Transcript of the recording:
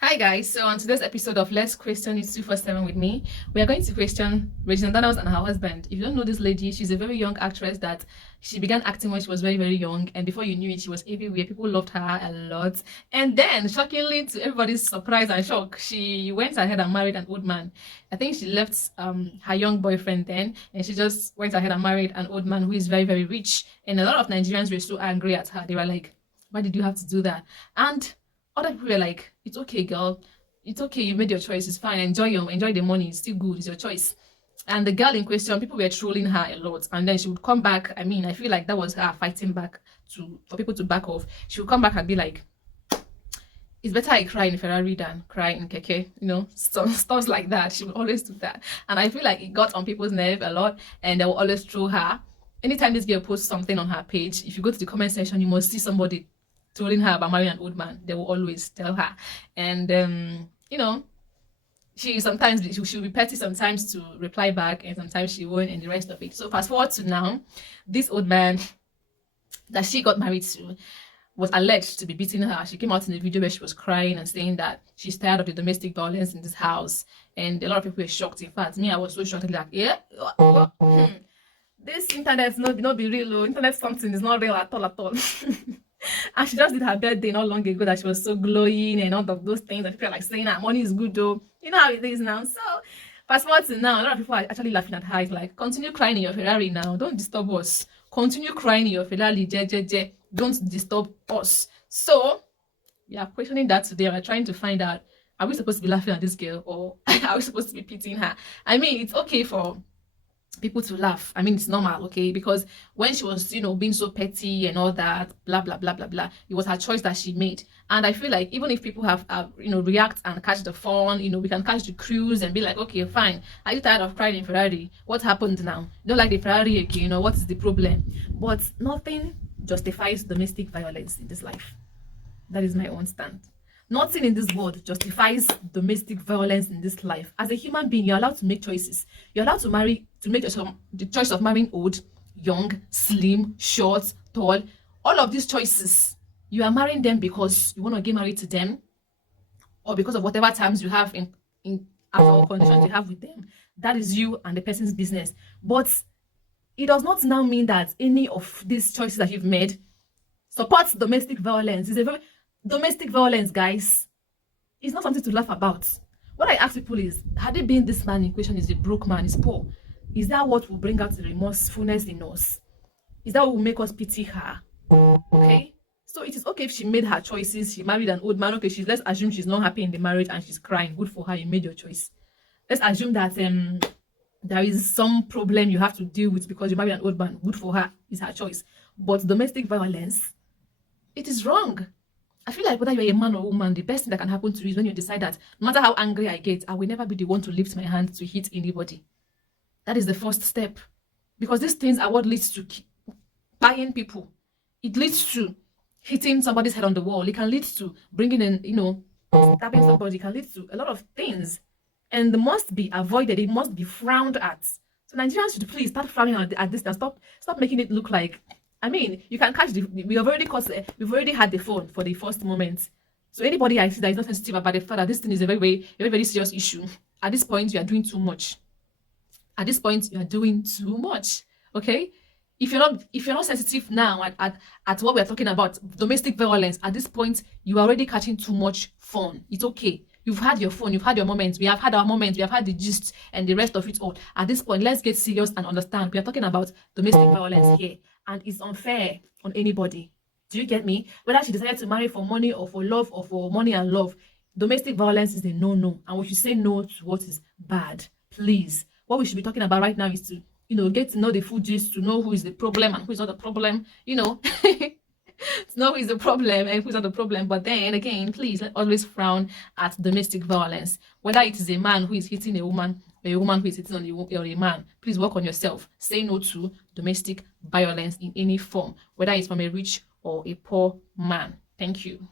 Hi guys, so on today's episode of Let's Question It 247 with me, we are going to question Regina and her husband. If you don't know this lady, she's a very young actress that she began acting when she was very, very young, and before you knew it, she was everywhere. People loved her a lot. And then, shockingly, to everybody's surprise and shock, she went ahead and married an old man. I think she left her young boyfriend then, and she just went ahead and married an old man who is very, very rich. And a lot of Nigerians were so angry at her. They were like, why did you have to do that? And other people were like, it's okay, girl. It's okay. You made your choice. It's fine. Enjoy the money. It's still good. It's your choice. And the girl in question, people were trolling her a lot. And then she would come back. I mean, I feel like that was her fighting back for people to back off. She would come back and be like, it's better I cry in a Ferrari than cry in keke, stuff like that. She would always do that. And I feel like it got on people's nerve a lot. And they will always troll her. Anytime this girl posts something on her page, if you go to the comment section, you must see somebody telling her about marrying an old man. They will always tell her. And she'll be petty sometimes to reply back, and sometimes she won't, and the rest of it. So fast forward to now, this old man that she got married to was alleged to be beating her. She came out in a video where she was crying and saying that she's tired of the domestic violence in this house. And a lot of people were shocked. In fact, me, I was so shocked, like, yeah, this internet not be real. Internet something is not real at all. And she just did her birthday not long ago that she was so glowing and all of those things. And people are like saying that money is good though. You know how it is now. So fast forward to now, a lot of people are actually laughing at her. It's like, continue crying in your Ferrari now. Don't disturb us. Continue crying in your Ferrari. Don't disturb us. So we are questioning that today. We're trying to find out, are we supposed to be laughing at this girl, or are we supposed to be pitying her? I mean, it's okay for people to laugh. I mean, it's normal, okay? Because when she was, being so petty and all that, blah, blah, blah, blah, blah, it was her choice that she made. And I feel like even if people have, react and catch the fun, we can catch the cruise and be like, okay, fine. Are you tired of crying in Ferrari? What happened now? You don't like the Ferrari again, what is the problem? But nothing justifies domestic violence in this life. That is my own stand. Nothing in this world justifies domestic violence in this life. As a human being, you're allowed to make choices. You're allowed to make the choice of marrying old, young, slim, short, tall. All of these choices, you are marrying them because you want to get married to them, or because of whatever terms you have in our conditions you have with them. That is you and the person's business. But it does not now mean that any of these choices that you've made supports domestic violence. Domestic violence, guys, is not something to laugh about. What I ask people is, had it been this man in question is a broke man, is poor, is that what will bring out the remorsefulness in us? Is that what will make us pity her? Okay? So it is okay if she made her choices, she married an old man. Okay, let's assume she's not happy in the marriage and she's crying. Good for her, you made your choice. Let's assume that there is some problem you have to deal with because you married an old man. Good for her, it's her choice. But domestic violence, it is wrong. I feel like whether you're a man or a woman, the best thing that can happen to you is when you decide that no matter how angry I get, I will never be the one to lift my hand to hit anybody. That is the first step. Because these things are what leads to buying people. It leads to hitting somebody's head on the wall. It can lead to bringing in, stabbing somebody. It can lead to a lot of things. And it must be avoided. It must be frowned at. So Nigerians should please start frowning at this and stop making it look like, I mean, you can catch we've already had the phone for the first moment. So anybody I see that is not sensitive about the fact that this thing is a very, very, very serious issue, at this point, you are doing too much. At this point, you are doing too much. Okay? If you're not sensitive now at what we're talking about, domestic violence, at this point, you are already catching too much fun. It's okay. You've had your fun, you've had your moments, we have had our moments, we have had the gist and the rest of it all. At this point, let's get serious and understand. We are talking about domestic violence here. And it's unfair on anybody. Do you get me? Whether she decided to marry for money or for love or for money and love, domestic violence is a no-no. And we should say no to what is bad. Please. What we should be talking about right now is to, get to know the full gist, to know who is the problem and who is not the problem, to know who is the problem and who's not the problem. But then again, please, let's always frown at domestic violence. Whether it is a man who is hitting a woman or a woman who is hitting on a man, please work on yourself. Say no to domestic violence in any form, whether it's from a rich or a poor man. Thank you.